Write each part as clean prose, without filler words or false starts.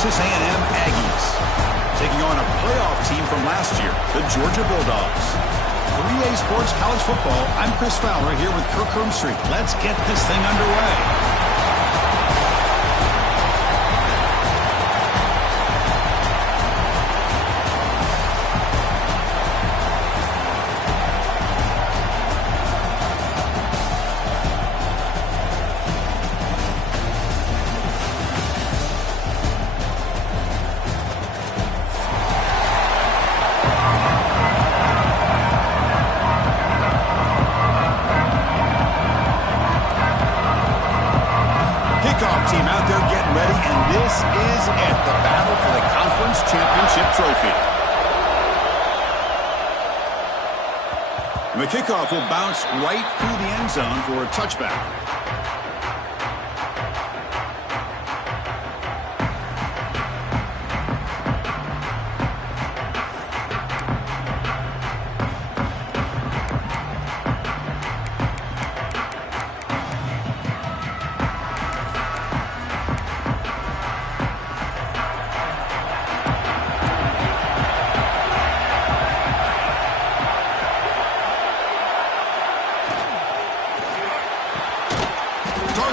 Texas A&M Aggies, taking on a playoff team from last year, the Georgia Bulldogs. For EA Sports College Football, I'm Chris Fowler here with Kirk Hermstreet. Let's get this thing underway. Team out there getting ready, and this is it, the battle for the conference championship trophy. And the kickoff will bounce right through the end zone for a touchback.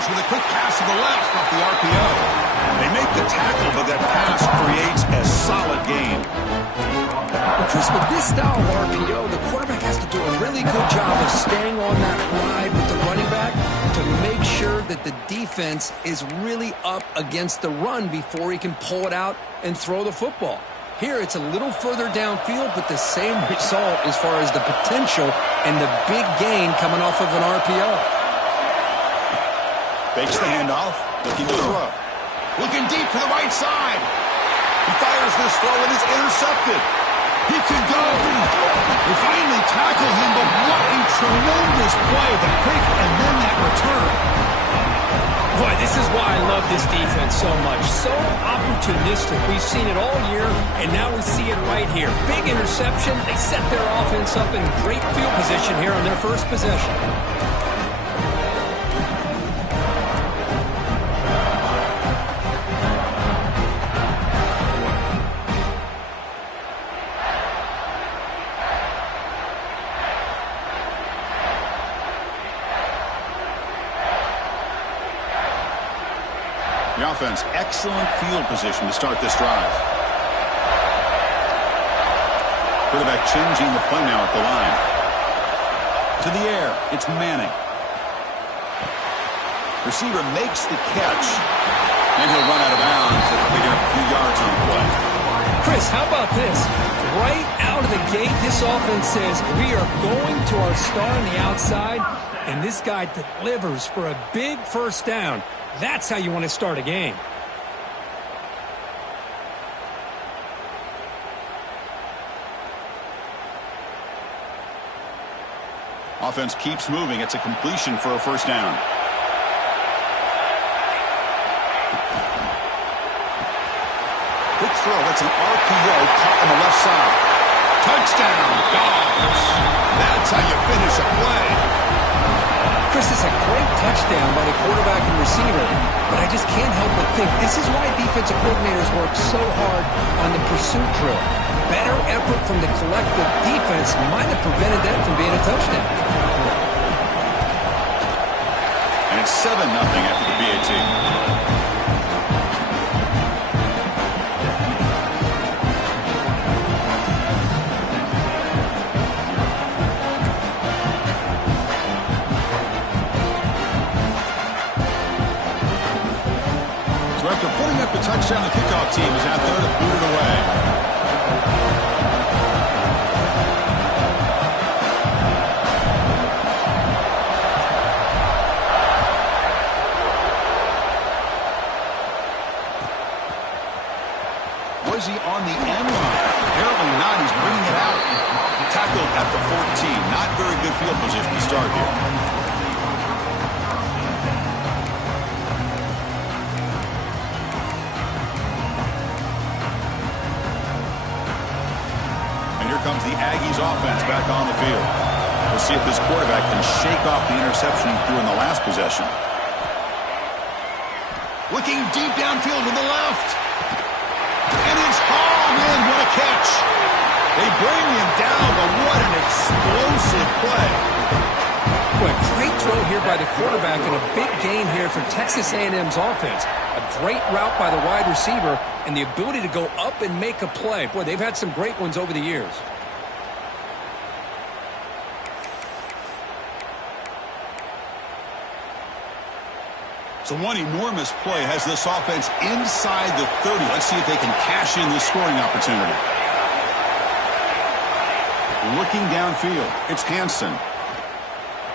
With a quick pass to the left off the RPO. They make the tackle, but that pass creates a solid gain. Well, Chris, with this style of RPO, the quarterback has to do a really good job of staying on that ride with the running back to make sure that the defense is really up against the run before he can pull it out and throw the football. Here, it's a little further downfield, but the same result as far as the potential and the big gain coming off of an RPO. Fakes the handoff, looking to throw. Looking deep to the right side. He fires this throw and is intercepted. He could go. They finally tackle him, but what a tremendous play. The pick and then that return. Boy, this is why I love this defense so much. So opportunistic. We've seen it all year, and now we see it right here. Big interception. They set their offense up in great field position here on their first possession. The offense, excellent field position to start this drive. Quarterback changing the play now at the line. To the air, it's Manning. Receiver makes the catch, and he'll run out of bounds. It'll be a few yards on the play. Chris, how about this? Right out of the gate, this offense says, we are going to our star on the outside, and this guy delivers for a big first down. That's how you want to start a game. Offense keeps moving. It's a completion for a first down. Quick throw. It's an RPO caught on the left side. Touchdown, Dogs. That's how you finish a play. Chris, it's a great touchdown by the quarterback and receiver, but I just can't help but think this is why defensive coordinators work so hard on the pursuit drill. Better effort from the collective defense might have prevented that from being a touchdown. And it's 7-0 after the BAT. After putting up the touchdown, the kickoff team is out there to boot it away. Was he on the end line? Apparently not. He's bringing it out. Tackled at the 14. Not very good field position to start here. Comes the Aggies offense back on the field. We'll see if this quarterback can shake off the interception he threw in the last possession. Looking deep downfield to the left. They bring him down, but what an explosive play. Boy, great throw here by the quarterback and a big gain here for Texas A&M's offense. A great route by the wide receiver and the ability to go up and make a play. Boy, they've had some great ones over the years. So one enormous play has this offense inside the 30. Let's see if they can cash in this scoring opportunity. Looking downfield, it's Hansen.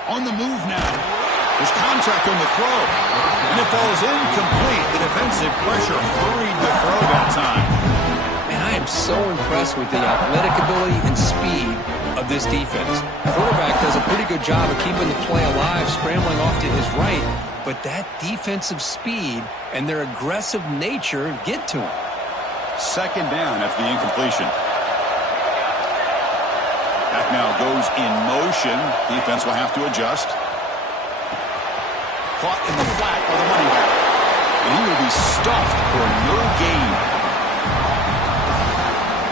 On the move now. There's contact on the throw. And it falls incomplete. The defensive pressure hurried the throw that time. Man, I am so impressed with the athletic ability and speed of this defense. The quarterback does a pretty good job of keeping the play alive, scrambling off to his right. But that defensive speed and their aggressive nature get to him. Second down after the incompletion. That now goes in motion. Defense will have to adjust. Caught in the flat by the running back. And he will be stuffed for no gain.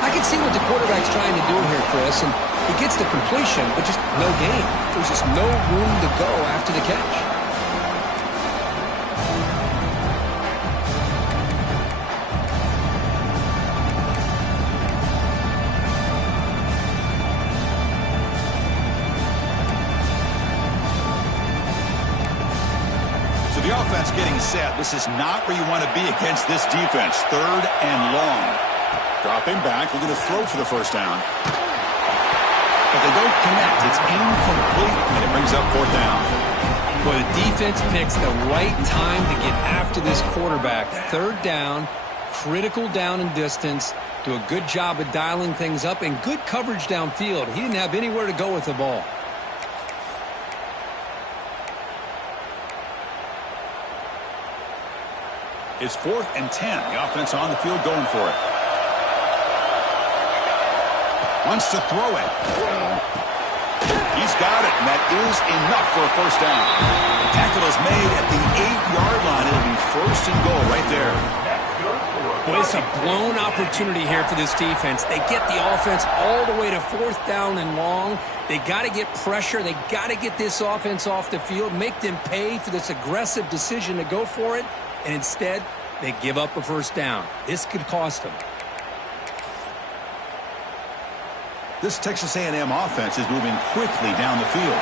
I can see what the quarterback's trying to do here, Chris, and he gets the completion, but just no gain. There's just no room to go after the catch. The offense getting set. This is not where you want to be against this defense. Third and long. Dropping back, looking to throw for the first down. But they don't connect. It's incomplete, and it brings up fourth down. Well, the defense picks the right time to get after this quarterback. Third down, critical down and distance. Do a good job of dialing things up and good coverage downfield. He didn't have anywhere to go with the ball. It's 4th and 10. The offense on the field going for it. Wants to throw it. He's got it, and that is enough for a first down. Tackle is made at the 8-yard line. It'll be first and goal right there. Boy, it's a blown opportunity here for this defense. They get the offense all the way to fourth down and long. They got to get pressure. They got to get this offense off the field, make them pay for this aggressive decision to go for it. And instead, they give up a first down. This could cost them. This Texas A&M offense is moving quickly down the field.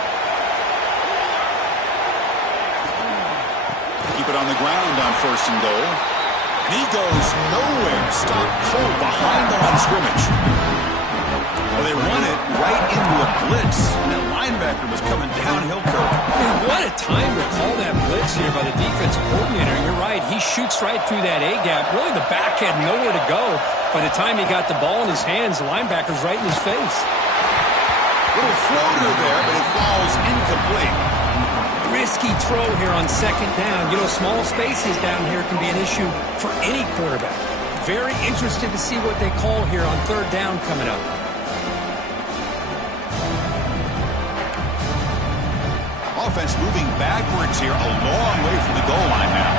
Keep it on the ground on first and goal. And he goes nowhere. Stop cold behind the line of scrimmage. Well, they run it right into a blitz. And that linebacker was coming downhill curve. Man, what a time to call that blitz here by the defensive coordinator. You're right. He shoots right through that A-gap. Really, the back had nowhere to go. By the time he got the ball in his hands, the linebacker's right in his face. Little floater there, but it falls incomplete. Risky throw here on second down. You know, small spaces down here can be an issue for any quarterback. Very interested to see what they call here on third down coming up. Offense moving backwards here, a long way from the goal line now.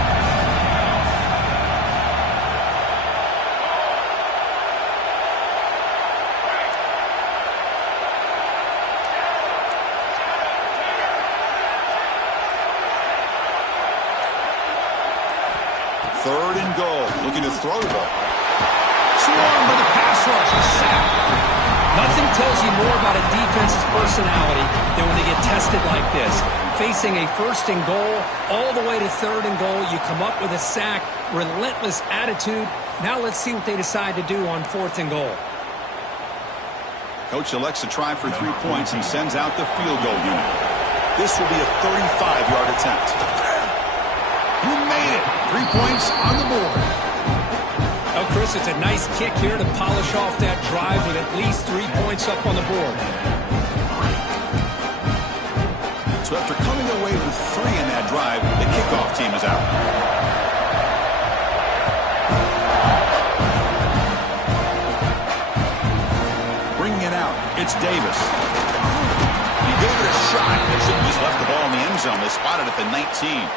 Third and goal, looking to throw the ball. Swarmed with a pass rush, a sack. Nothing tells you more about a defense's personality than when they get tested like this. Facing a first and goal, all the way to third and goal, you come up with a sack, relentless attitude. Now let's see what they decide to do on fourth and goal. Coach elects to try for 3 points and sends out the field goal unit. This will be a 35-yard attempt. You made it. 3 points on the board. Oh, Chris, it's a nice kick here to polish off that drive with at least 3 points up on the board. So after coming away with 3 in that drive, the kickoff team is out. Bringing it out, it's Davis. He gave it a shot. They shouldn't have just left the ball in the end zone. They spotted it at the 19.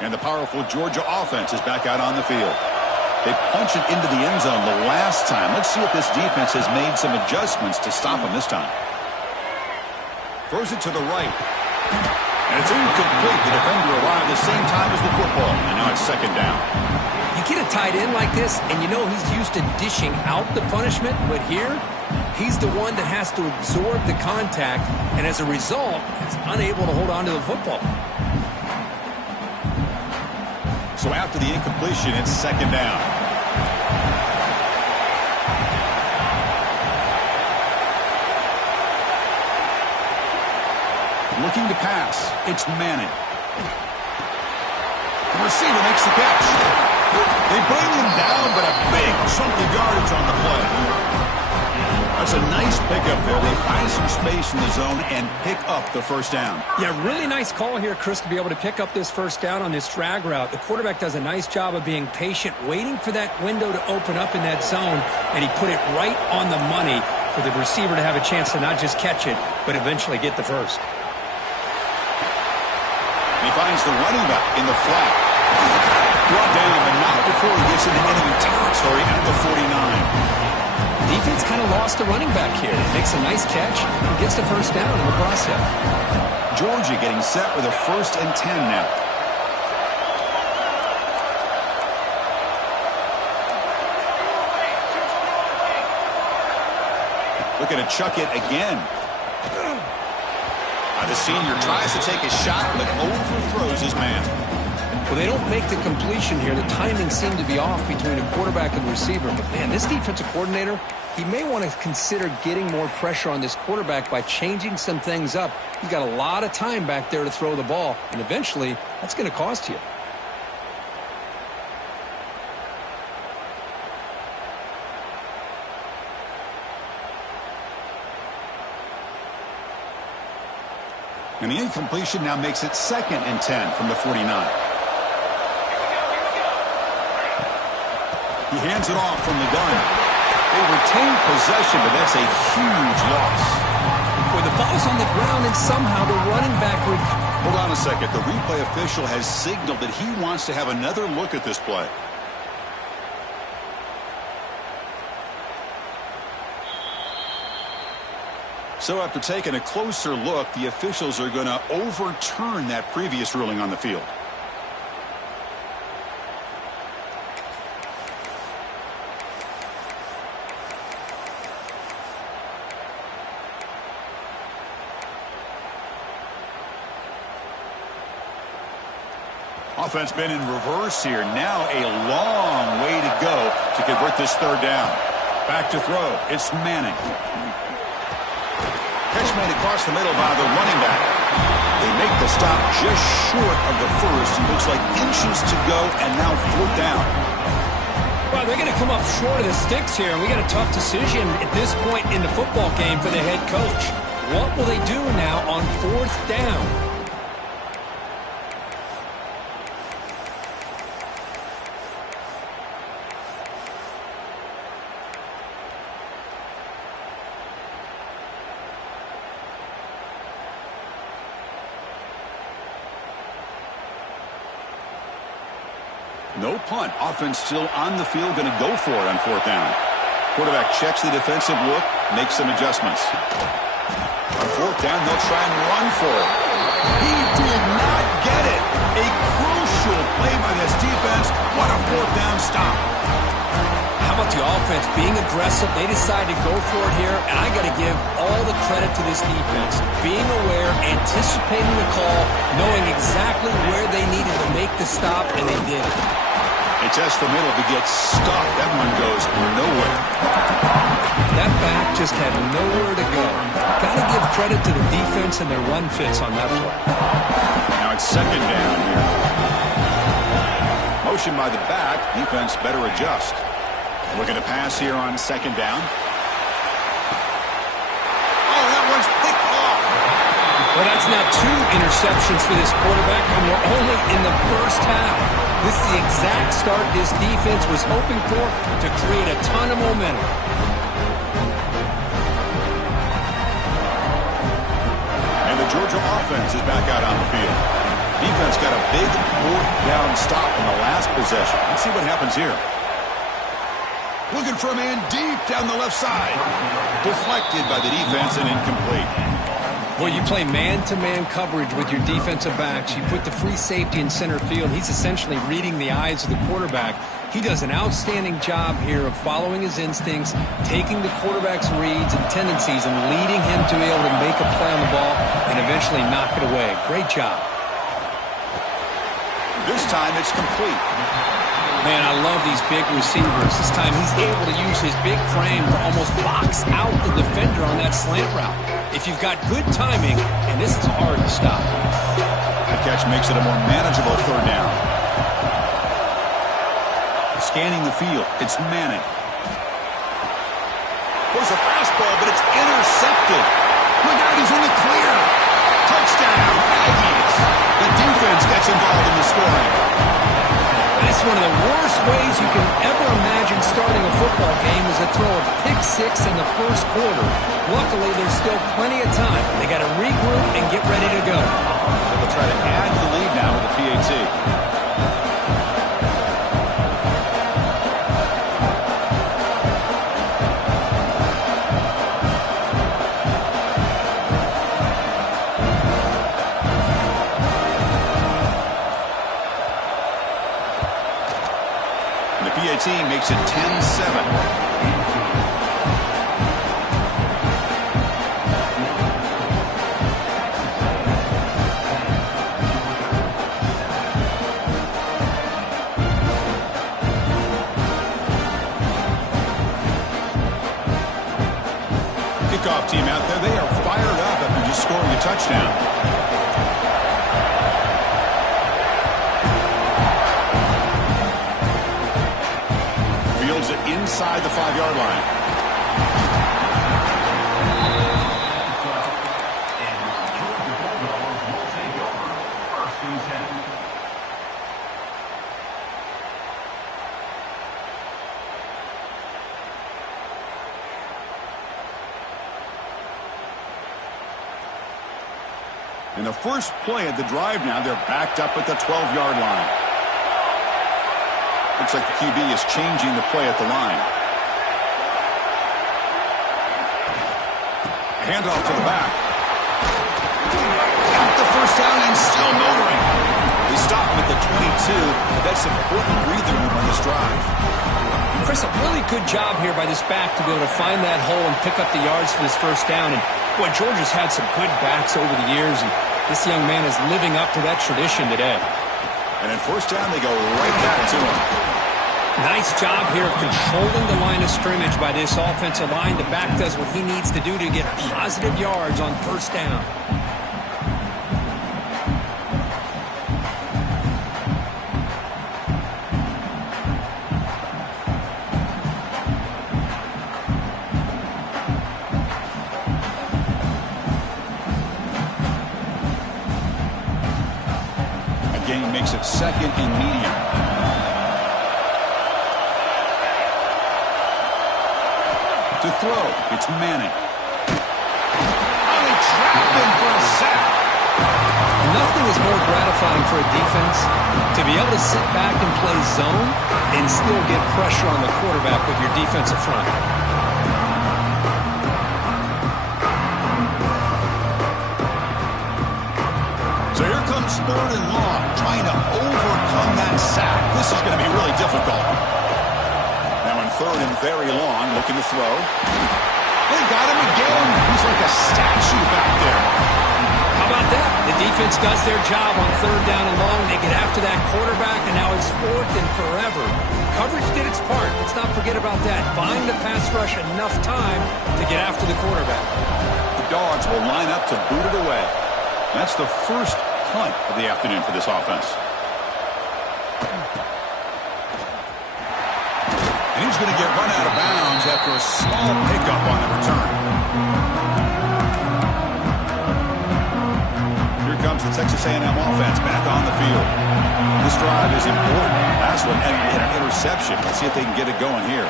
And the powerful Georgia offense is back out on the field. They punched it into the end zone the last time. Let's see if this defense has made some adjustments to stop them this time. Throws it to the right. And it's incomplete. The defender arrived the same time as the football. And now it's second down. You get a tight end like this, and you know he's used to dishing out the punishment. But here, he's the one that has to absorb the contact. And as a result, he's unable to hold on to the football. So after the incompletion, it's second down. Looking to pass. It's Manning. The receiver makes the catch. They bring him down, but a big chunk of yardage on the play. That's a nice pickup there. They find some space in the zone and pick up the first down. Yeah, really nice call here, Chris, to be able to pick up this first down on this drag route. The quarterback does a nice job of being patient, waiting for that window to open up in that zone, and he put it right on the money for the receiver to have a chance to not just catch it, but eventually get the first. He finds the running back in the flat. Brought down, but not before he gets into enemy territory at the 49. Defense kind of lost the running back here. Makes a nice catch and gets the first down in the process. Georgia getting set with a 1st and 10 now. Looking to chuck it again. The senior tries to take a shot, but overthrows his man. Well, they don't make the completion here. The timing seemed to be off between a quarterback and receiver. But, man, this defensive coordinator, he may want to consider getting more pressure on this quarterback by changing some things up. He's got a lot of time back there to throw the ball, and eventually that's going to cost you. And the incompletion now makes it 2nd and 10 from the 49. He hands it off from the gun. They retain possession, but that's a huge loss. Well, the ball's on the ground, and somehow the running back would... Hold on a second. The replay official has signaled that he wants to have another look at this play. So after taking a closer look, the officials are going to overturn that previous ruling on the field. Offense been in reverse here. Now a long way to go to convert this 3rd down. Back to throw. It's Manning. Catch made across the middle by the running back. They make the stop just short of the first. It looks like inches to go, and now 4th down. Well, they're going to come up short of the sticks here, and we got a tough decision at this point in the football game for the head coach. What will they do now on 4th down? No punt. Offense still on the field, going to go for it on 4th down. Quarterback checks the defensive look, makes some adjustments. On 4th down, they'll try and run for it. He did not get it. A crucial play by this defense. What a 4th down stop. How about the offense being aggressive? They decided to go for it here, and I got to give all the credit to this defense. Being aware, anticipating the call, knowing exactly where they needed to make the stop, and they did it. They test the middle to get stuffed. That one goes nowhere. That back just had nowhere to go. Got to give credit to the defense and their run fits on that play. Now it's 2nd down here. Motion by the back. Defense better adjust. Looking to pass here on 2nd down. Oh, that one's picked off. Well, that's now 2 interceptions for this quarterback, and we're only in the first half. This is the exact start this defense was hoping for to create a ton of momentum. And the Georgia offense is back out on the field. Defense got a big fourth down stop in the last possession. Let's see what happens here. Looking for a man deep down the left side. Deflected by the defense and incomplete. Well, you play man-to-man coverage with your defensive backs. You put the free safety in center field. He's essentially reading the eyes of the quarterback. He does an outstanding job here of following his instincts, taking the quarterback's reads and tendencies, and leading him to be able to make a play on the ball and eventually knock it away. Great job. This time it's complete. Man, I love these big receivers. This time he's able to use his big frame to almost box out the defender on that slant route. If you've got good timing, and this is hard to stop. The catch makes it a more manageable third down. Scanning the field, it's Manning. There's a fastball, but it's intercepted. Look out, he's in the clear. Touchdown, Aggies. The defense gets involved in the scoring. It's one of the worst ways you can ever imagine starting a football game is to throw a pick six in the first quarter. Luckily, there's still plenty of time. They got to regroup and get ready to go. They'll try to add to the lead now with the PAT. PAT makes it 10-7. Kickoff team out there, they are fired up after just scoring a touchdown. Inside the 5-yard line. In the first play of the drive now, they're backed up at the 12-yard line. Looks like the QB is changing the play at the line. Handoff to the back. Got the first down and still motoring. They stop him at the 22. That's important breather room on this drive. Chris, a really good job here by this back to be able to find that hole and pick up the yards for this first down. And, boy, Georgia's had some good backs over the years, and this young man is living up to that tradition today. And in first down, they go right back to him. Nice job here of controlling the line of scrimmage by this offensive line. The back does what he needs to do to get positive yards on first down. A gain makes it second and medium. To throw, it's Manning. Only trapped him for a sack. Nothing is more gratifying for a defense to be able to sit back and play zone and still get pressure on the quarterback with your defensive front. So here comes third and long, trying to overcome that sack. This is going to be really difficult. Third and very long, looking to throw. They got him again. He's like a statue back there. How about that? The defense does their job on third down and long. They get after that quarterback, and now it's fourth and forever. Coverage did its part. Let's not forget about that. Buying the pass rush enough time to get after the quarterback. The Dogs will line up to boot it away. That's the first punt of the afternoon for this offense. And he's going to get run out of bounds after a small pickup on the return. Here comes the Texas A&M offense back on the field. This drive is important. Last one had an interception. Let's see if they can get it going here.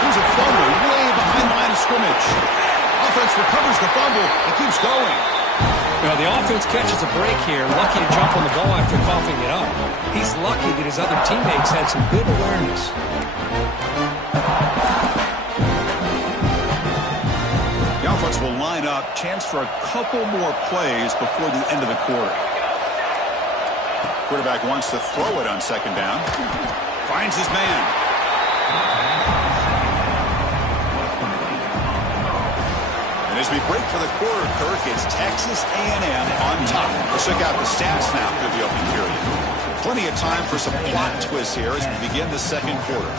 Here's a fumble way behind the line of scrimmage. Offense recovers the fumble and keeps going. Well, the offense catches a break here. Lucky to jump on the ball after coughing it up. He's lucky that his other teammates had some good awareness. The offense will line up. Chance for a couple more plays before the end of the quarter. Quarterback wants to throw it on second down. Finds his man. And as we break for the quarter, Kirk, it's Texas A&M on top. Let's check out the stats now for the opening period. Plenty of time for some plot twists here as we begin the second quarter.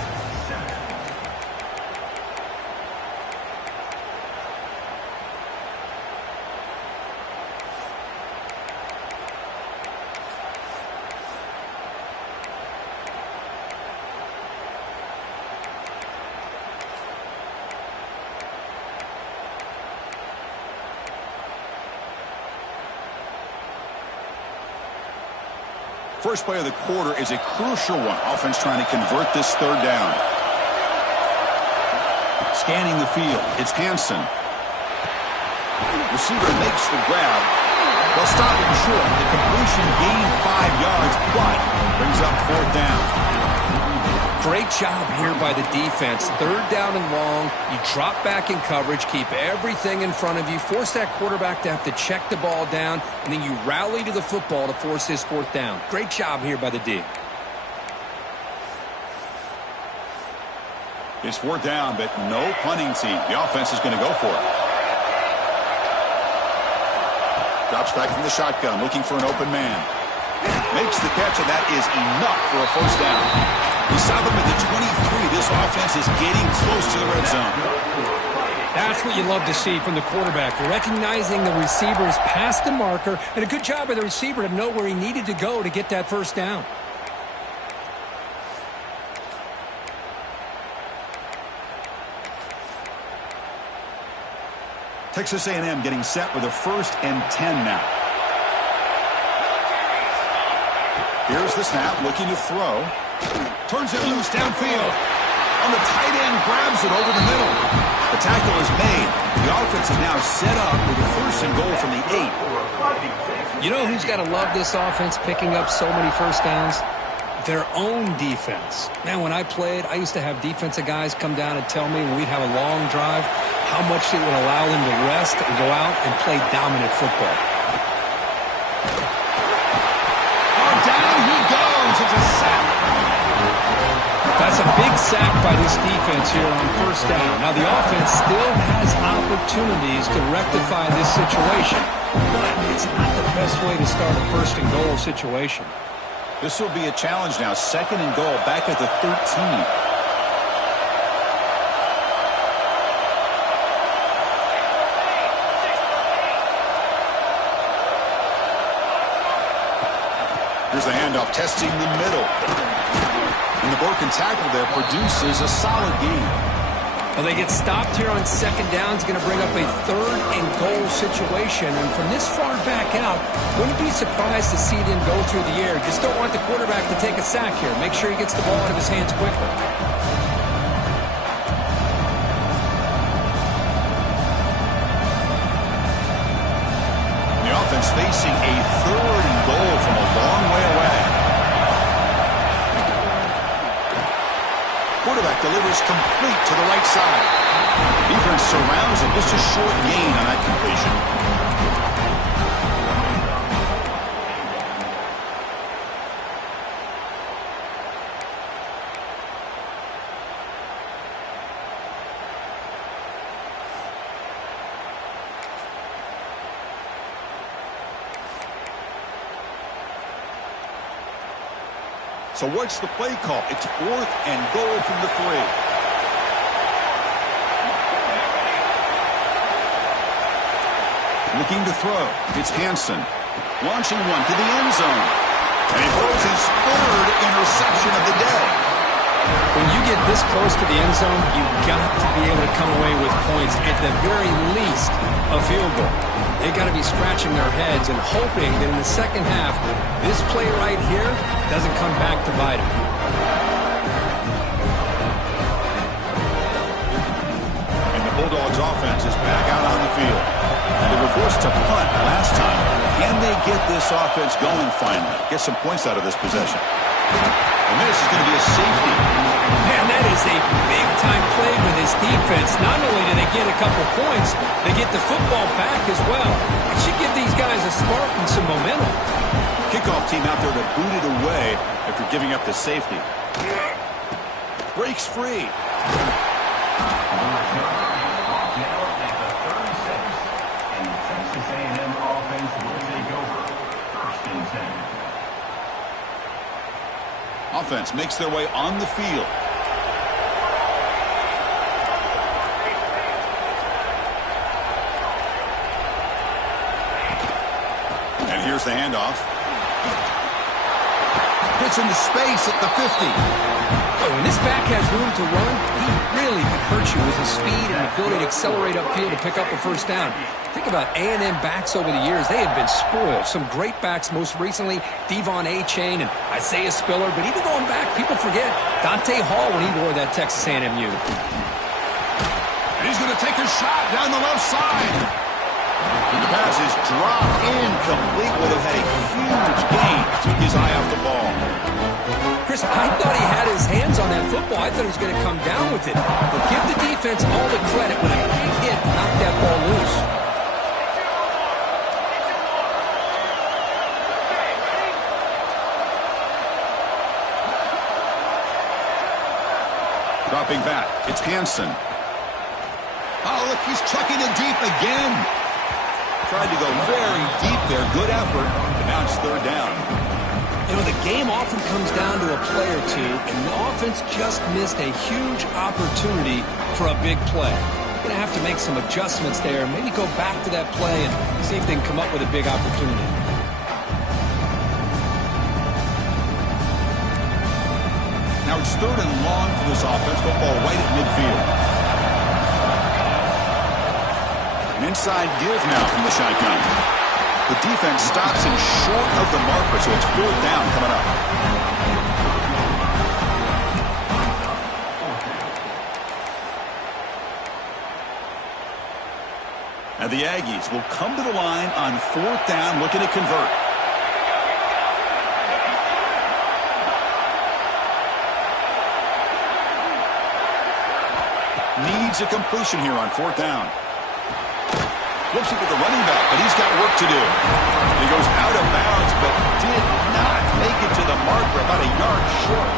First play of the quarter is a crucial one. Offense trying to convert this third down. Scanning the field. It's Hansen. Receiver makes the grab. They'll stop him short. The completion gained 5 yards, but brings up fourth down. Great job here by the defense. Third down and long. You drop back in coverage, keep everything in front of you, force that quarterback to have to check the ball down, and then you rally to the football to force this fourth down. Great job here by the D. It's fourth down, but no punting team. The offense is going to go for it. Drops back from the shotgun, looking for an open man. Makes the catch, and that is enough for a first down. We saw them at the 23. This offense is getting close to the red zone. That's what you love to see from the quarterback. Recognizing the receiver's past the marker, and a good job by the receiver to know where he needed to go to get that first down. Texas A&M getting set with a 1st and 10 now. Here's the snap, looking to throw. Turns it loose downfield. On the tight end, grabs it over the middle. The tackle is made. The offense is now set up with a 1st and goal from the 8. You know who's got to love this offense picking up so many first downs? Their own defense. Man, when I played, I used to have defensive guys come down and tell me when we'd have a long drive how much it would allow them to rest and go out and play dominant football. Down he goes. It's a sack. That's a big sack by this defense here on first down. Now, the offense still has opportunities to rectify this situation, but it's not the best way to start a 1st and goal situation. This will be a challenge now. 2nd and goal, back at the 13. Here's the handoff, testing the middle. And the broken tackle there produces a solid gain. Well, they get stopped here on 2nd down. It's going to bring up a 3rd and goal situation. And from this far back out, wouldn't be surprised to see them go through the air. Just don't want the quarterback to take a sack here. Make sure he gets the ball out of his hands quickly. The offense facing a 3rd and goal from a long way away. Quarterback delivers complete to the right side. Defense surrounds him. Just a short gain on that completion. So what's the play call? It's 4th and goal from the 3. Looking to throw. It's Hansen. Launching one to the end zone. And he throws his 3rd interception of the day. When you get this close to the end zone, you've got to be able to come away with points. At the very least, a field goal. They got to be scratching their heads and hoping that in the second half, this play right here doesn't come back to bite them. And the Bulldogs offense is back out on the field. They were forced to punt last time. they get this offense going finally? Get some points out of this possession. And this is going to be a safety. Man, that is a big-time play with this defense. Not only do they get a couple points, they get the football back as well. It should give these guys a spark and some momentum. Kickoff team out there to boot it away after giving up the safety. Breaks free. Offense makes their way on the field. And here's the handoff. Gets into space at the 50. Oh, when this back has room to run, he really can hurt you with his speed and ability to accelerate upfield to pick up a first down. Think about A&M backs over the years. They have been spoiled. Some great backs, most recently Devon A-Chain and Isaiah Spiller. But even going back, people forget Dante Hall when he wore that Texas A&M uniform. And he's going to take a shot down the left side. And the pass is dropped incomplete. Would have had a huge gain. Took his eye off the ball. Chris, I thought he had his hands on that football. I thought he was going to come down with it. But give the defense all the credit when a big hit knocked that ball loose. Dropping back. It's Hansen. Oh, look, he's chucking it deep again. Tried to go very deep there. Good effort. But now it's third down. You know, the game often comes down to a play or two, and the offense just missed a huge opportunity for a big play. Going to have to make some adjustments there, maybe go back to that play and see if they can come up with a big opportunity. Now it's third and long for this offense. Football right at midfield. An inside give now from the shotgun. The defense stops him short of the marker, so it's fourth down coming up. And the Aggies will come to the line on fourth down, looking to convert. Needs a completion here on fourth down. Flips it to the running back, but he's got work to do. He goes out of bounds, but did not make it to the marker, about a yard short.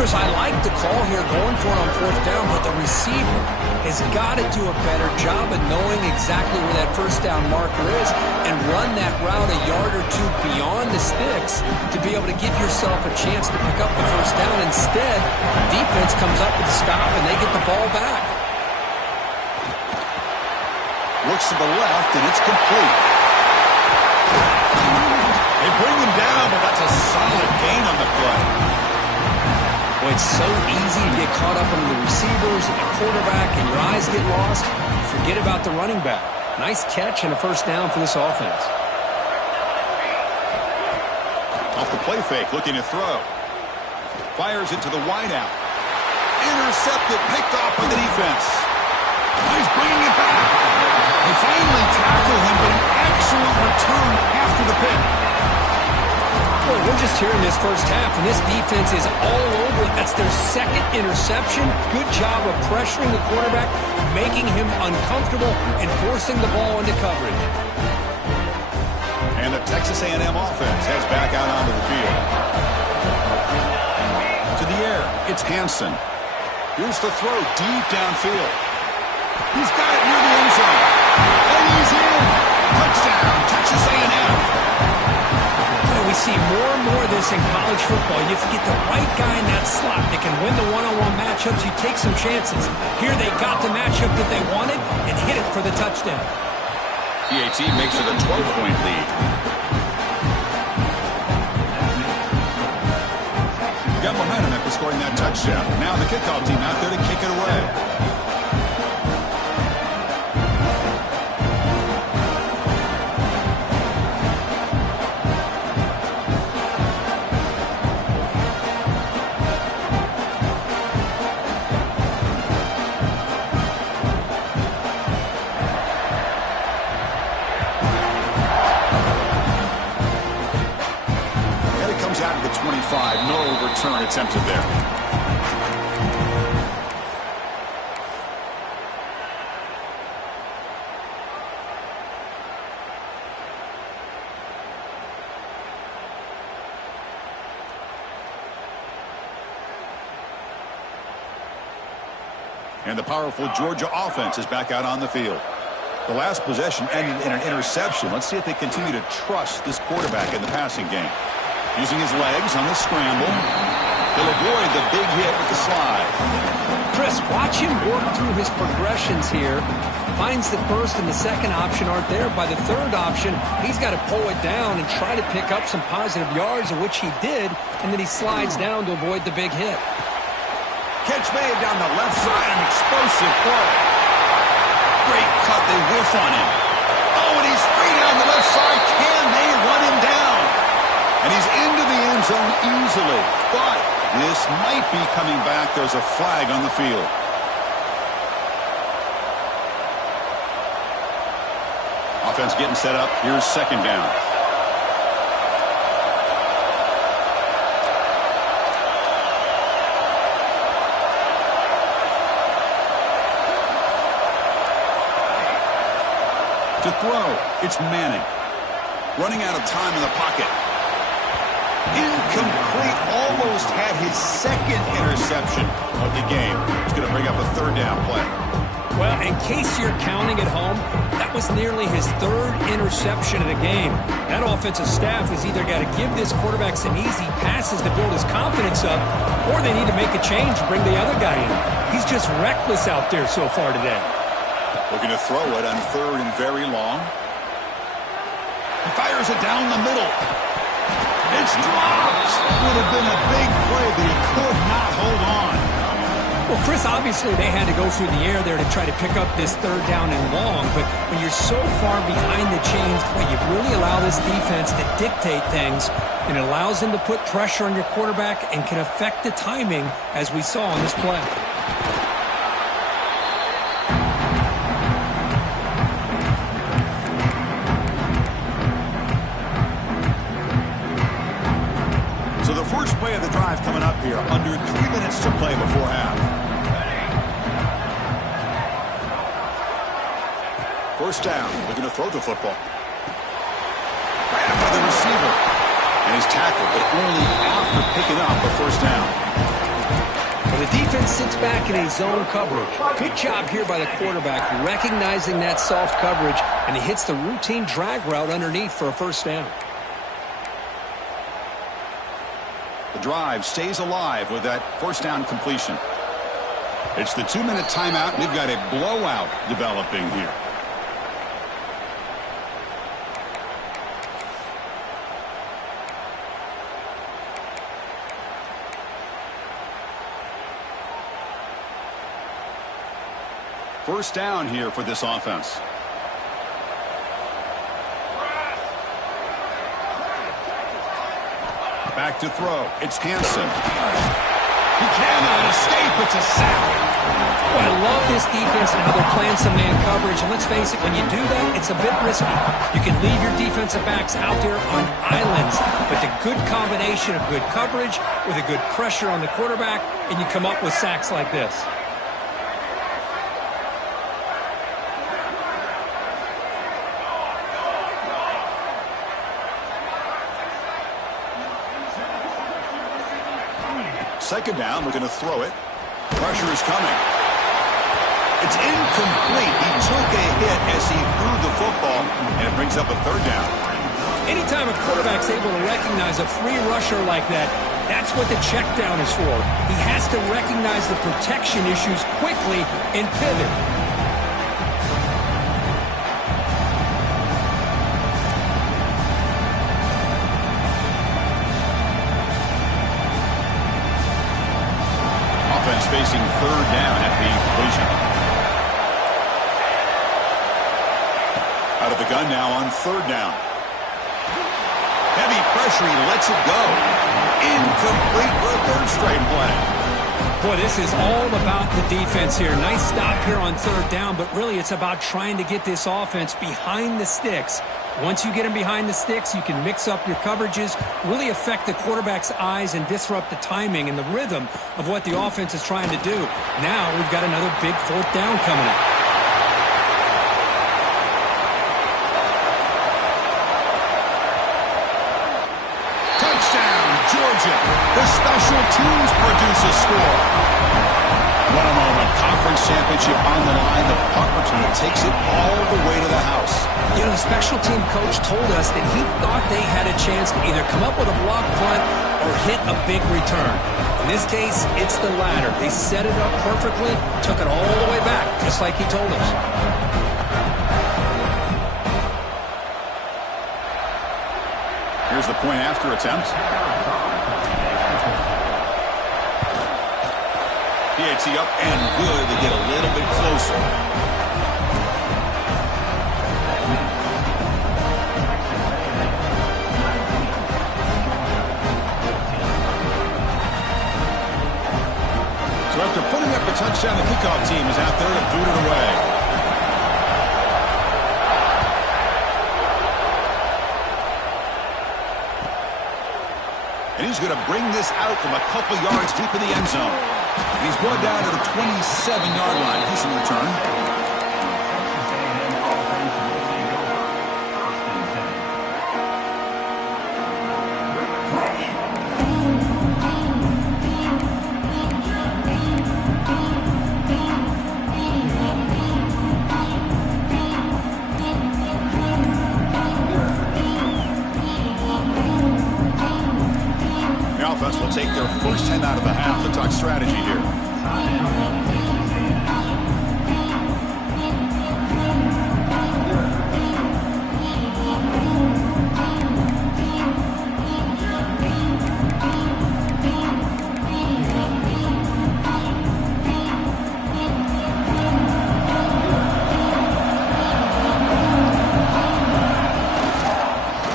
Chris, I like the call here going for it on fourth down, but the receiver has got to do a better job of knowing exactly where that first down marker is and run that route a yard or two beyond the sticks to be able to give yourself a chance to pick up the first down. Instead, defense comes up with a stop and they get the ball back. Looks to the left, and it's complete. They bring him down, but that's a solid gain on the play. Well, it's so easy to get caught up in the receivers and the quarterback, and your eyes get lost. Forget about the running back. Nice catch and a first down for this offense. Off the play fake, looking to throw. Fires it to the wideout. Intercepted, picked off by the defense. He's bringing it back. They finally tackle him, but an excellent return after the pick. Well, we're just here in this first half, and this defense is all over it. That's their second interception. Good job of pressuring the quarterback, making him uncomfortable, and forcing the ball into coverage. And the Texas A&M offense heads back out onto the field. To the air, it's Hansen. Here's the throw deep downfield. He's got it near the end zone. And he's in. Touchdown, Texas A&M. We see more and more of this in college football. You have to get the right guy in that slot that can win the one-on-one matchups. You take some chances. Here they got the matchup that they wanted and hit it for the touchdown. PAT makes it a 12-point lead. Got momentum after scoring that touchdown. Now the kickoff team out there to kick it away. at the 25. No return attempted there. And the powerful Georgia offense is back out on the field. The last possession ended in an interception. Let's see if they continue to trust this quarterback in the passing game. Using his legs on the scramble. He'll avoid the big hit with the slide. Chris, watch him work through his progressions here. Finds the first and the second option aren't there. By the third option, he's got to pull it down and try to pick up some positive yards, of which he did, and then he slides down to avoid the big hit. Catch made down the left side, an explosive play. Great cut, they whiff on him. Oh, and he's free down the left side. Can they run him down? And he's into the end zone easily. But this might be coming back. There's a flag on the field. Offense getting set up. Here's second down. To throw, it's Manning. Running out of time in the pocket. Incomplete, almost had his second interception Of the game. It's going to bring up a third down play. Well, in case you're counting at home, that was nearly his third interception of the game. That offensive staff has either got to give this quarterback some easy passes to build his confidence up, or they need to make a change and bring the other guy in. He's just reckless out there so far today. Looking to throw it on third and very long. He fires it down the middle. It's dropped. Would have been a big play, but he could not hold on. Well, Chris, obviously they had to go through the air there to try to pick up this third down and long, but when you're so far behind the chains, well, you really allow this defense to dictate things, and it allows them to put pressure on your quarterback and can affect the timing, as we saw on this play. So the first play of the drive coming up here. Under 3 minutes to play before half. First down. Looking to throw the football. Right up by the receiver. And he's tackled, but only after picking up a first down. Well, the defense sits back in a zone coverage. Good job here by the quarterback, recognizing that soft coverage, and he hits the routine drag route underneath for a first down. The drive stays alive with that first down completion. It's the 2-minute timeout. We've got a blowout developing here. First down here for this offense. Back to throw. It's Hansen. He cannot escape. It's a sack. Well, I love this defense and how they're playing some man coverage. And let's face it, when you do that, it's a bit risky. You can leave your defensive backs out there on islands, but the good combination of good coverage with a good pressure on the quarterback, and you come up with sacks like this. Second down, looking to throw it. Pressure is coming. It's incomplete. He took a hit as he threw the football, and it brings up a third down. Anytime a quarterback's able to recognize a free rusher like that, that's what the check down is for. He has to recognize the protection issues quickly and pivot. Facing third down at the completion. Out of the gun now on third down. Heavy pressure, he lets it go. Incomplete for a third straight play. Boy, this is all about the defense here. Nice stop here on third down, but really it's about trying to get this offense behind the sticks. Once you get them behind the sticks, you can mix up your coverages, really affect the quarterback's eyes and disrupt the timing and the rhythm of what the offense is trying to do. Now we've got another big fourth down coming up. Touchdown, Georgia. The special teams produce a score. What a moment. Conference championship on the line. The punt returner takes it all the way to the house. You know, the special team coach told us that he thought they had a chance to either come up with a block punt or hit a big return. In this case, it's the latter. They set it up perfectly, took it all the way back, just like he told us. Here's the point after attempt. PAT up and good to get a little bit closer. So after putting up a touchdown, the kickoff team is out there to boot it away. And he's going to bring this out from a couple yards deep in the end zone. And he's brought down to the 27-yard line. Decent return. Offense will take their first 10 out of the half to talk strategy here.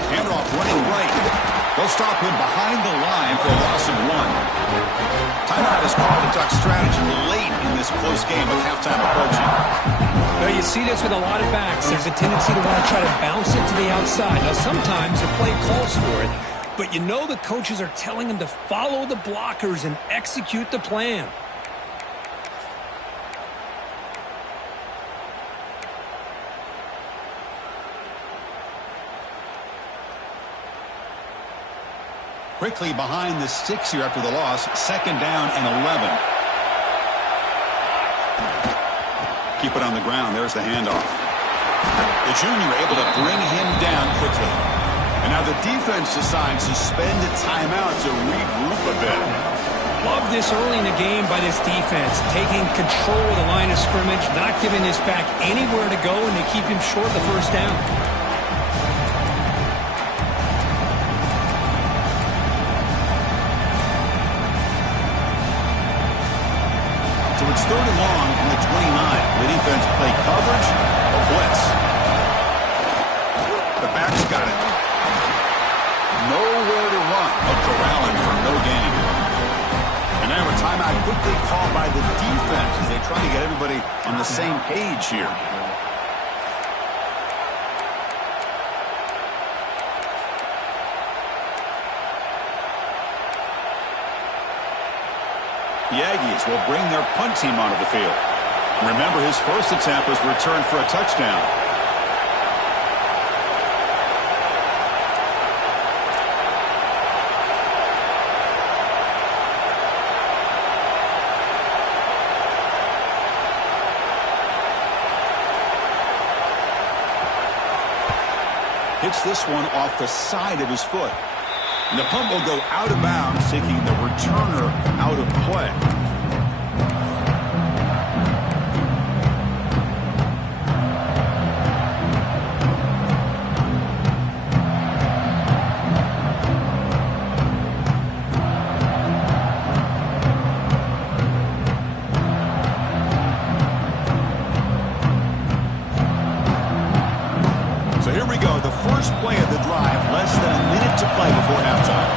Handoff running right. They'll stop him behind the line for a loss of 1. Timeout is called to talk strategy late in this close game with halftime approaching. Well, you see this with a lot of backs. There's a tendency to want to try to bounce it to the outside. Now, sometimes the play calls for it, but you know the coaches are telling them to follow the blockers and execute the plan. Quickly behind the sticks here after the loss. Second down and 11. Keep it on the ground. There's the handoff. The junior able to bring him down quickly. And now the defense decides to spend a timeout to regroup a bit. Love this early in the game by this defense. Taking control of the line of scrimmage, not giving this back anywhere to go, and they keep him short the first down. So it's third and long from the 29. The defense played coverage or blitz. The back's got it. Nowhere to run, but corralling for no gain. And now a timeout quickly called by the defense as they try to get everybody on the same page here. The Aggies will bring their punt team onto the field. Remember, his first attempt was returned for a touchdown. Hits this one off the side of his foot. And the punt will go out of bounds, taking the returner out of play. So here we go, the first play of the drive, less than a minute to play before halftime.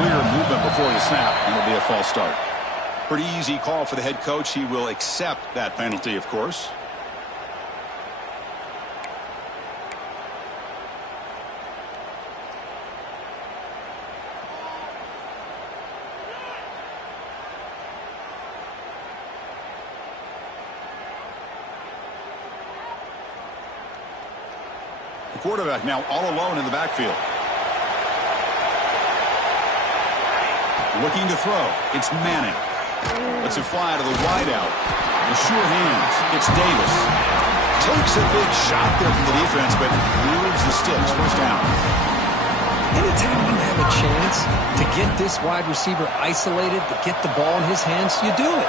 clear movement before the snap, and it'll be a false start. Pretty easy call for the head coach. He will accept that penalty, of course. The quarterback now all alone in the backfield. Looking to throw. It's Manning. Lets it fly to the wideout. The sure hands. It's Davis. Takes a big shot there from the defense, but moves the sticks. First down. Anytime you have a chance to get this wide receiver isolated, to get the ball in his hands, you do it.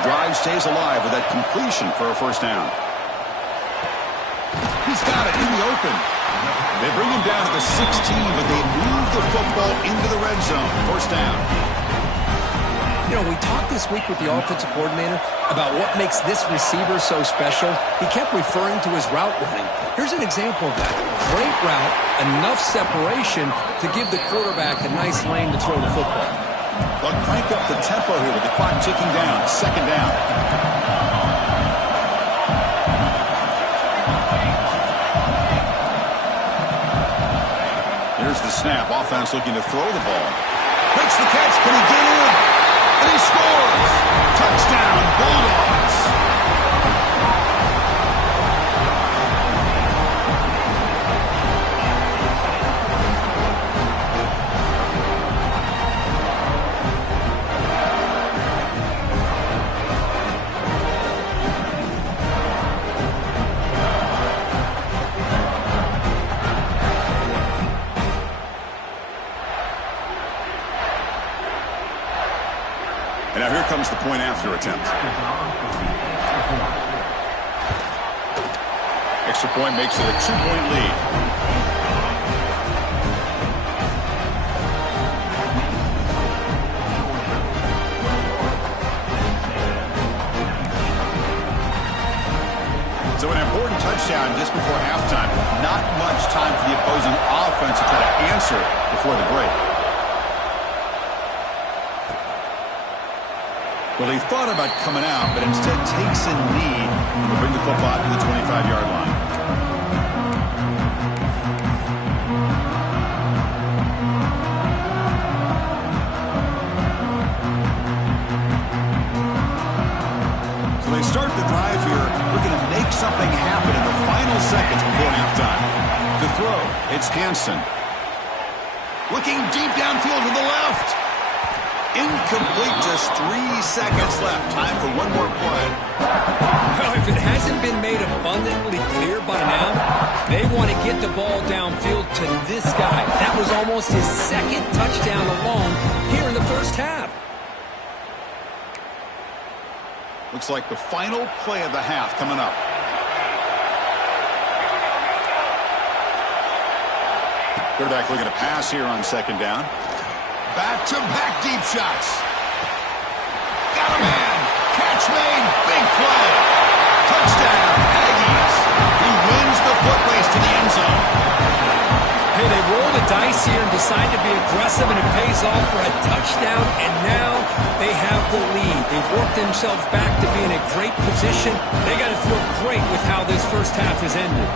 The drive stays alive with that completion for a first down. He's got it in the open. They bring him down to the 16, but they move the football into the red zone. First down. You know, we talked this week with the offensive coordinator about what makes this receiver so special. He kept referring to his route running. Here's an example of that. Great route, enough separation to give the quarterback a nice lane to throw the football. They'll crank up the tempo here with the clock ticking down. Second down. Here's the snap. Offense looking to throw the ball. Makes the catch. Can he get in? And he scores. Touchdown, Bulldogs. And now here comes the point after attempt. Extra point makes it a 2-point lead. So an important touchdown just before halftime. Not much time for the opposing offense to try to answer before the break. Well, he thought about coming out, but instead takes a knee and will bring the football to the 25-yard line. So they start the drive here, looking to make something happen in the final seconds before halftime. To throw, it's Hansen. Looking deep downfield to the left. Incomplete, just 3 seconds left. Time for one more play. Well, if it hasn't been made abundantly clear by now, they want to get the ball downfield to this guy. That was almost his second touchdown alone here in the first half. Looks like the final play of the half coming up. Quarterback looking to pass here on second down. Back-to-back deep shots. Got a man. Catch made. Big play. Touchdown, Aggies. He wins the foot race to the end zone. Hey, they roll the dice here and decide to be aggressive, and it pays off for a touchdown, and now they have the lead. They've worked themselves back to be in a great position. They got to feel great with how this first half has ended.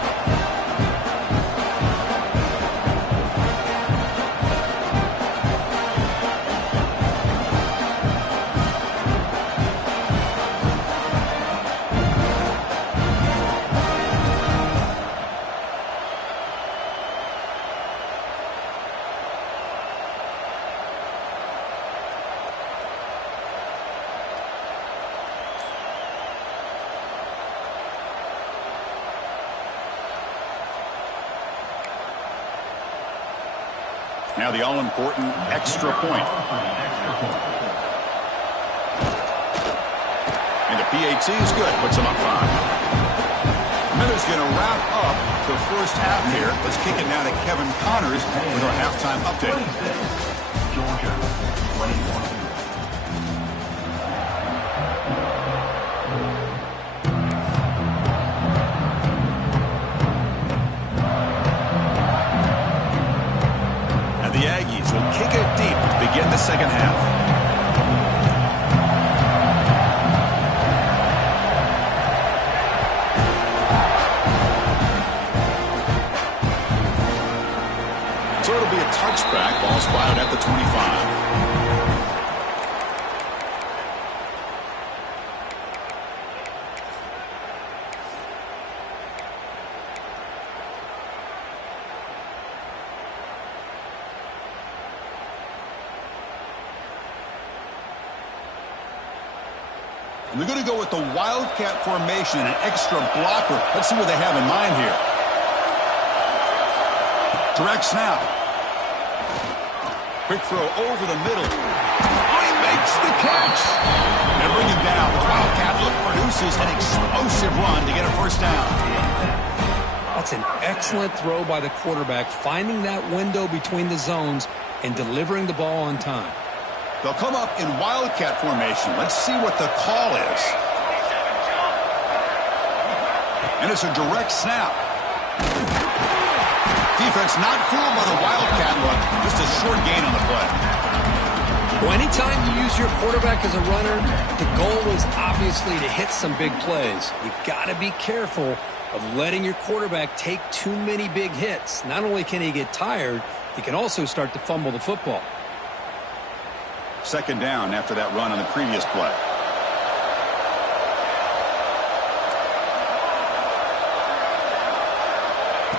Now the all-important extra point. And the PAT is good. Puts them up 5. Miller's going to wrap up the first half here. Let's kick it now to Kevin Connors with our halftime update. Georgia, 21. The Aggies will kick it deep second half. So it'll be a touchback. Ball spotted at the 25. And they're going to go with the Wildcat formation and an extra blocker. Let's see what they have in mind here. Direct snap. Quick throw over the middle. Oh, he makes the catch. And bring him down. The Wildcat look produces an explosive run to get a first down. That's an excellent throw by the quarterback, finding that window between the zones and delivering the ball on time. They'll come up in Wildcat formation. Let's see what the call is. And it's a direct snap. Defense not fooled by the Wildcat look. Just a short gain on the play. Well, anytime you use your quarterback as a runner, the goal is obviously to hit some big plays. You've got to be careful of letting your quarterback take too many big hits. Not only can he get tired, he can also start to fumble the football. Second down after that run on the previous play.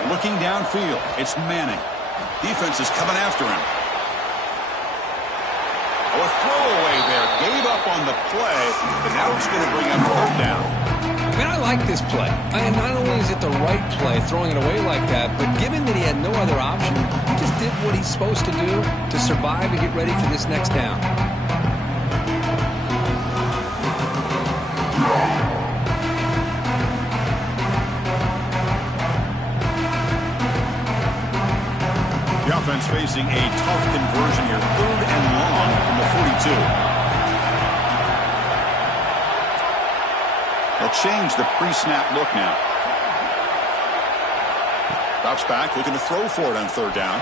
Looking downfield, it's Manning. Defense is coming after him. Oh, a throwaway there. Gave up on the play, but now it's going to bring up third down. I mean, I like this play. And not only is it the right play, throwing it away like that, but given that he had no other option, he just did what he's supposed to do to survive and get ready for this next down. The offense facing a tough conversion here. 3rd and long from the 42. They'll change the pre-snap look now. Drops back, looking to throw for it on 3rd down.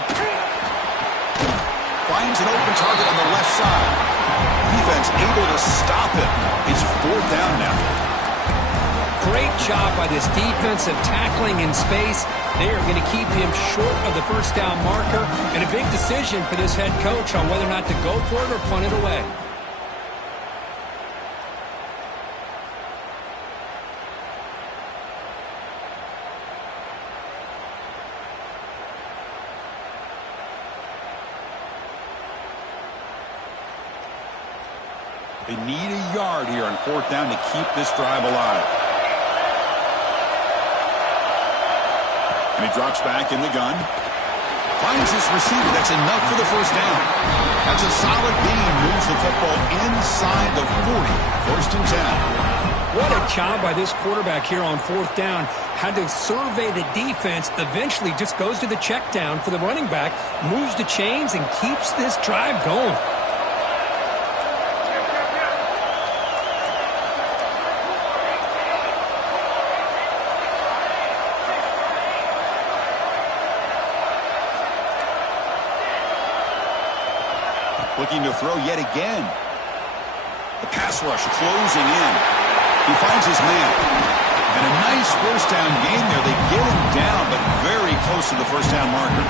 Finds an open target on the left side. Defense able to stop it. It's 4th down now. Great job by this defensive tackling in space. They are going to keep him short of the first down marker, and a big decision for this head coach on whether or not to go for it or punt it away. They need a yard here on 4th down to keep this drive alive. And he drops back in the gun. Finds his receiver. That's enough for the first down. That's a solid gain. Moves the football inside the 40. 1st and 10. What a job by this quarterback here on 4th down. Had to survey the defense. Eventually just goes to the check down for the running back. Moves the chains and keeps this drive going. Looking to throw yet again. The pass rush closing in. He finds his man. And a nice first down gain there. They get him down, but very close to the first down marker.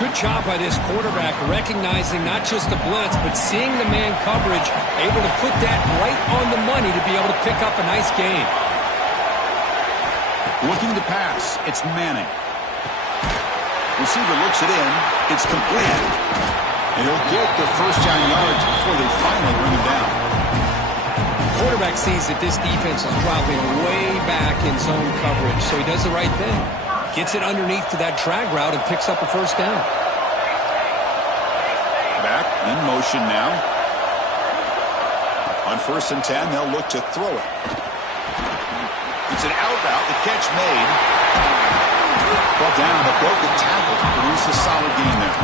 Good job by this quarterback, recognizing not just the blitz, but seeing the man coverage, able to put that right on the money to be able to pick up a nice gain. Looking to pass. It's Manning. Receiver looks it in. It's complete. And he'll get the first down yards before they finally bring him down. Quarterback sees that this defense is dropping way back in zone coverage, so he does the right thing. Gets it underneath to that drag route and picks up a first down. Back in motion now. On 1st and 10, they'll look to throw it. It's an out route. The catch made. Brought down, but broke the tackle. Produced a solid gain there.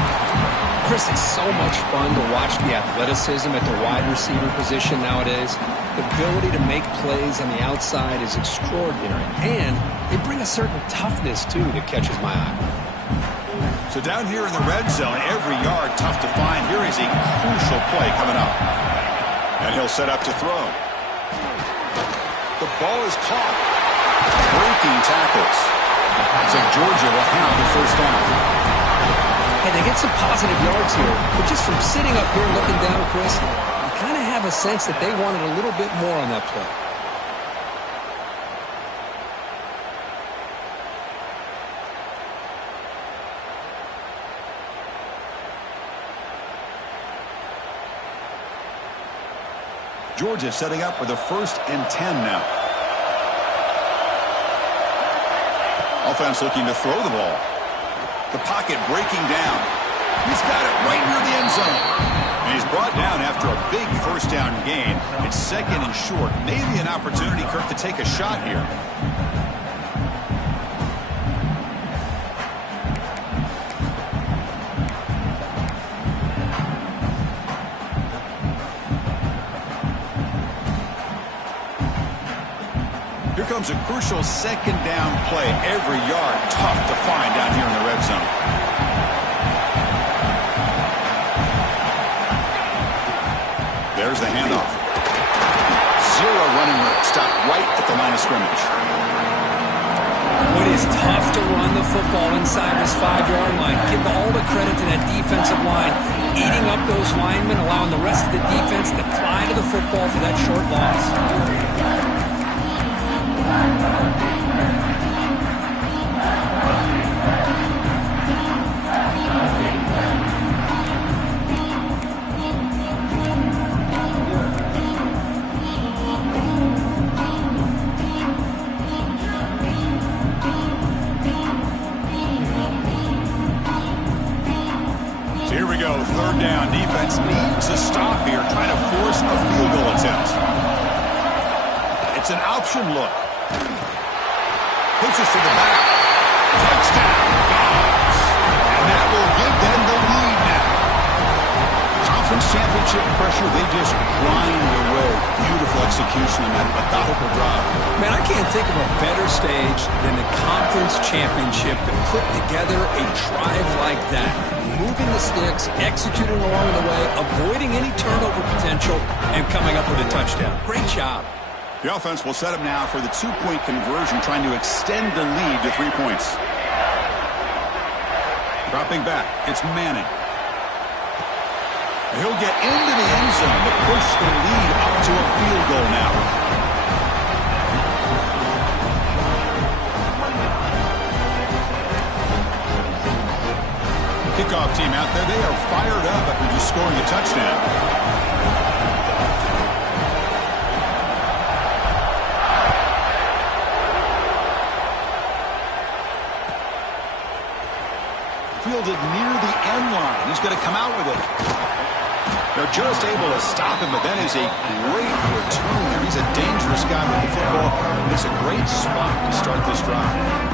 Chris, it's so much fun to watch the athleticism at the wide receiver position nowadays. The ability to make plays on the outside is extraordinary. And they bring a certain toughness, too, that catches my eye. So down here in the red zone, every yard tough to find. Here is a crucial play coming up. And he'll set up to throw. The ball is caught. Breaking tackles. Looks like Georgia will have the first down. Hey, they get some positive yards here, but just from sitting up here looking down, Chris, you kind of have a sense that they wanted a little bit more on that play. Georgia setting up with a 1st and 10 now. Offense looking to throw the ball. The pocket breaking down. He's got it right near the end zone. And he's brought down after a big first down gain. It's 2nd and short. Maybe an opportunity, Kirk, to take a shot here. Here comes a crucial 2nd down play. Every yard tough to find down here in the red zone. There's the handoff. 0 running room. Stop right at the line of scrimmage. It is tough to run the football inside this 5-yard line. Give all the credit to that defensive line. Eating up those linemen, allowing the rest of the defense to fly to the football for that short loss. Here we go, 3rd down. Defense needs a stop here, trying to force a field goal attempt. It's an option look. Pushes to the back. Touchdown, Dogs. And that will give them the lead now. Conference championship pressure, they just grind away. Beautiful execution on that methodical drive. Man, I can't think of a better stage than the conference championship to put together a drive like that. Moving the sticks, executing along the way, avoiding any turnover potential, and coming up with a touchdown. Great job. The offense will set up now for the 2-point conversion, trying to extend the lead to 3 points. Dropping back, it's Manning. He'll get into the end zone to push the lead up to a field goal now. Kickoff team out there, they are fired up after just scoring a touchdown. Fielded near the end line. He's going to come out with it. They're just able to stop him, but that is a great return there. He's a dangerous guy with the football. It's a great spot to start this drive.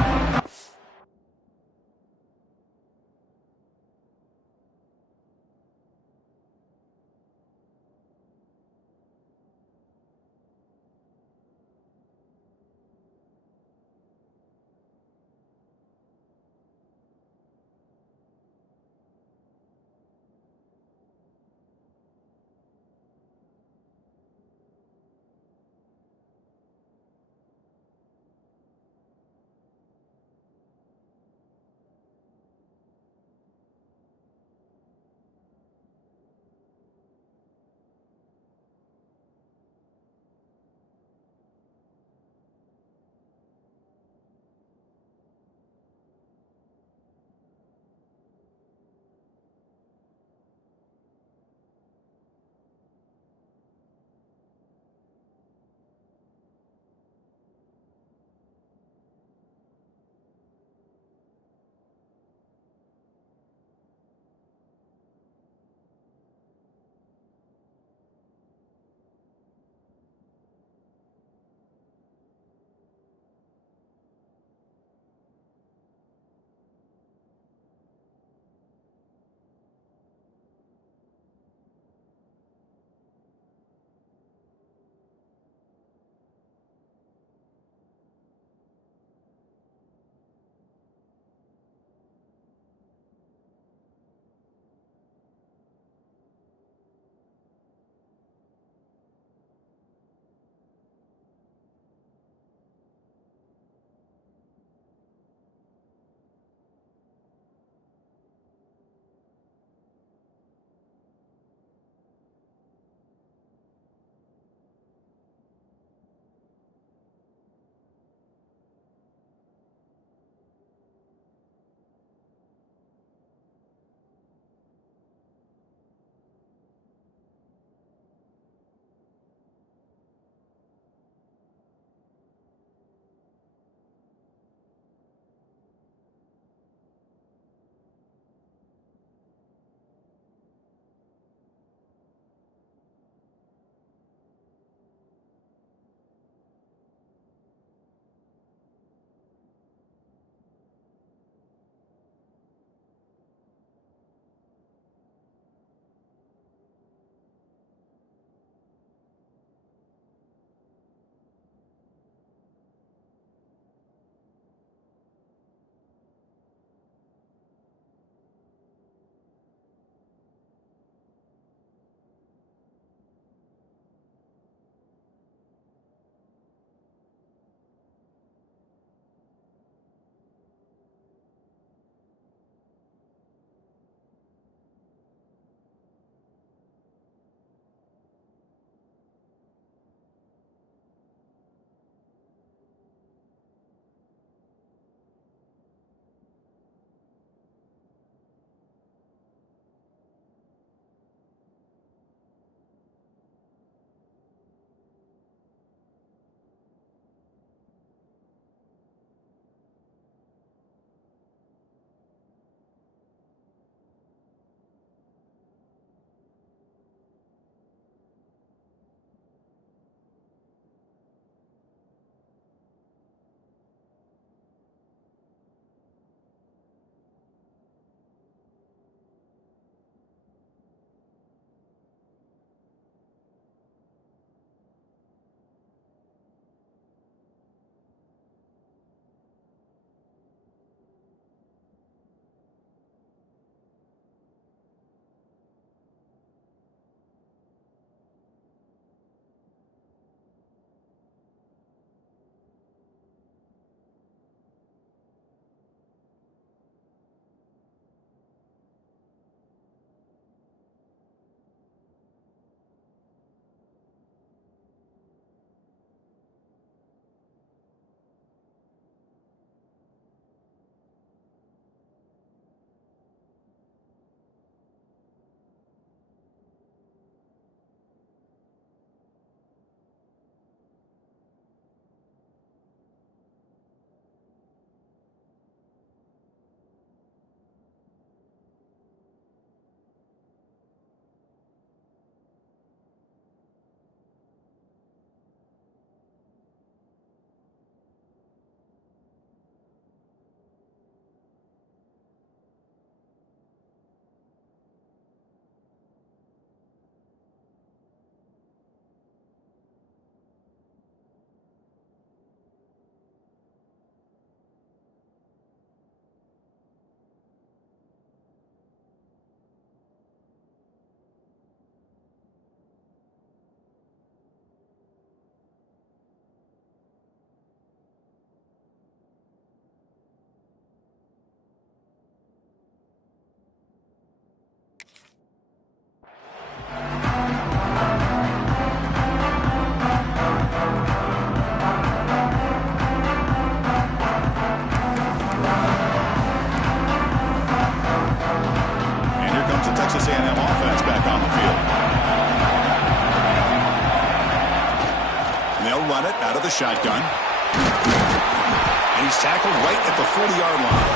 the shotgun. And he's tackled right at the 40-yard line.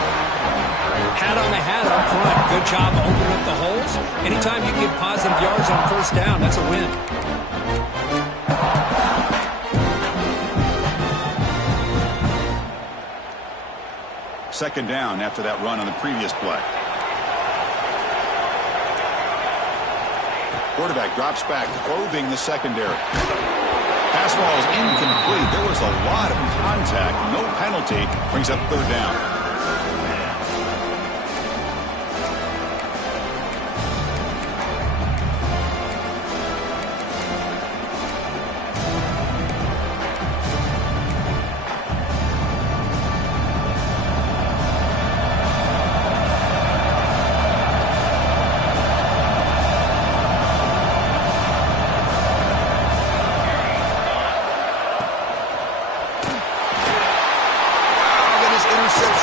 Hat on the hat up front. Good job opening up the holes. Anytime you get positive yards on first down, that's a win. Second down after that run on the previous play. Quarterback drops back, probing the secondary. Pass ball is incomplete. There was a lot of contact. No penalty. Brings up third down.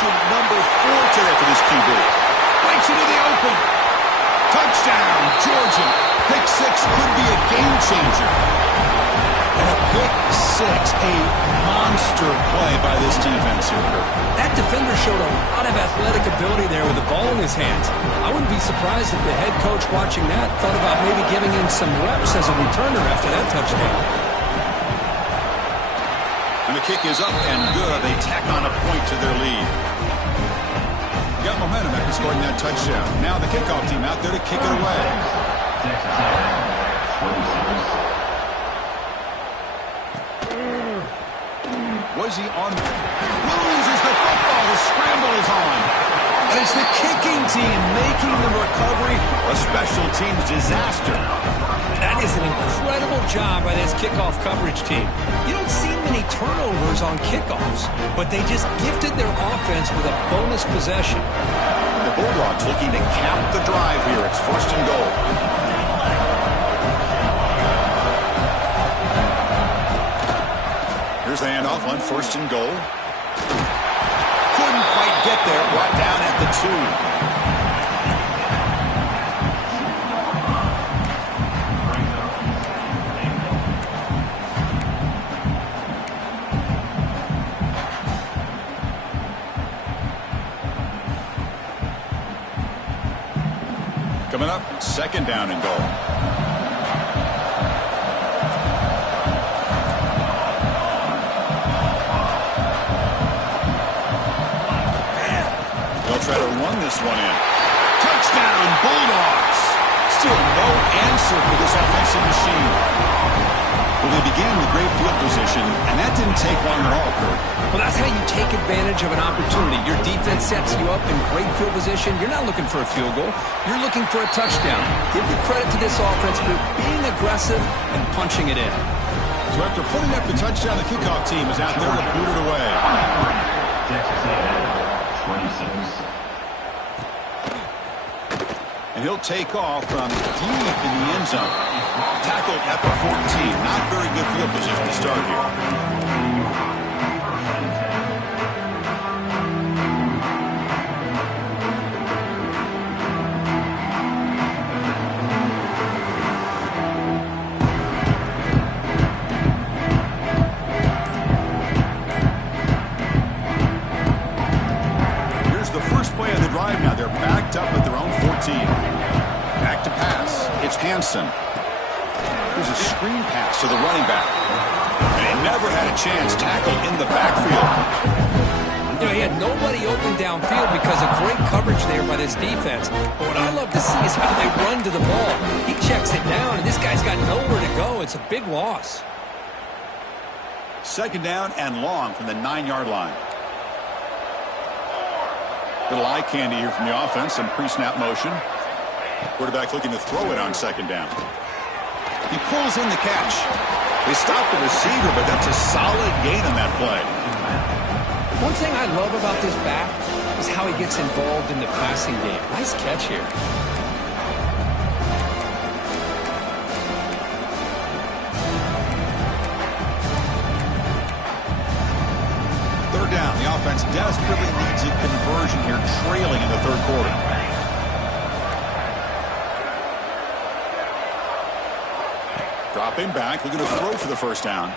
Number 4 today for this QB. Breaks into the open. Touchdown, Georgia. Pick 6 could be a game changer. And a pick 6, a monster play by this defense here. That defender showed a lot of athletic ability there with the ball in his hands. I wouldn't be surprised if the head coach watching that thought about maybe giving him some reps as a returner after that touchdown. And the kick is up and good. They tack on a point to their lead. Got momentum after scoring that touchdown. Now the kickoff team out there to kick it away. Was he on? Loses the football. The scramble is on. And it's the kicking team making the recovery a special teams disaster. That is an incredible job by this kickoff coverage team. You don't see many turnovers on kickoffs, but they just gifted their offense with a bonus possession. The Bulldogs looking to cap the drive here. It's first and goal. Here's the handoff on first and goal. Couldn't quite get there. Brought down at the 2. Coming up, second down and goal. They'll try to run this one in. Touchdown, Bulldogs. Still no answer for this offensive machine. Well, they began with great field position, and that didn't take long at all, Kurt. Well, that's how you take advantage of an opportunity. Your defense sets you up in great field position. You're not looking for a field goal. You're looking for a touchdown. Give the credit to this offense for being aggressive and punching it in. So after putting up the touchdown, the kickoff team is out there to boot it away. And he'll take off from deep in the end zone. Tackled at the 14. Not very good field position to start here. Now they're backed up at their own 14. Back to pass. It's Hansen. Here's a screen pass to the running back. And he never had a chance. Tackled in the backfield. You know, he had nobody open downfield because of great coverage there by this defense. But what I love to see is how they run to the ball. He checks it down, and this guy's got nowhere to go. It's a big loss. Second down and long from the 9-yard line. Little eye candy here from the offense. Some pre-snap motion. Quarterback looking to throw it on second down. He pulls in the catch. They stop the receiver, but that's a solid gain on that play. One thing I love about this back is how he gets involved in the passing game. Nice catch here. Third down. The offense desperately needs a conversion here, trailing in the third quarter. Dropping back, looking to throw for the first down.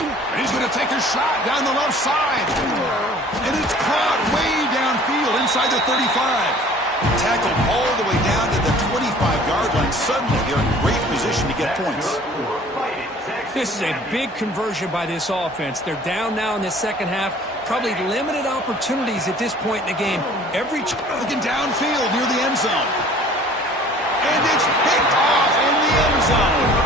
And he's going to take a shot down the left side. And it's caught way downfield inside the 35. Tackled all the way down to the 25-yard line. Suddenly, they're in great position to get points. This is a big conversion by this offense. They're down now in the second half. Probably limited opportunities at this point in the game. Looking downfield near the end zone. And it's picked off in the end zone.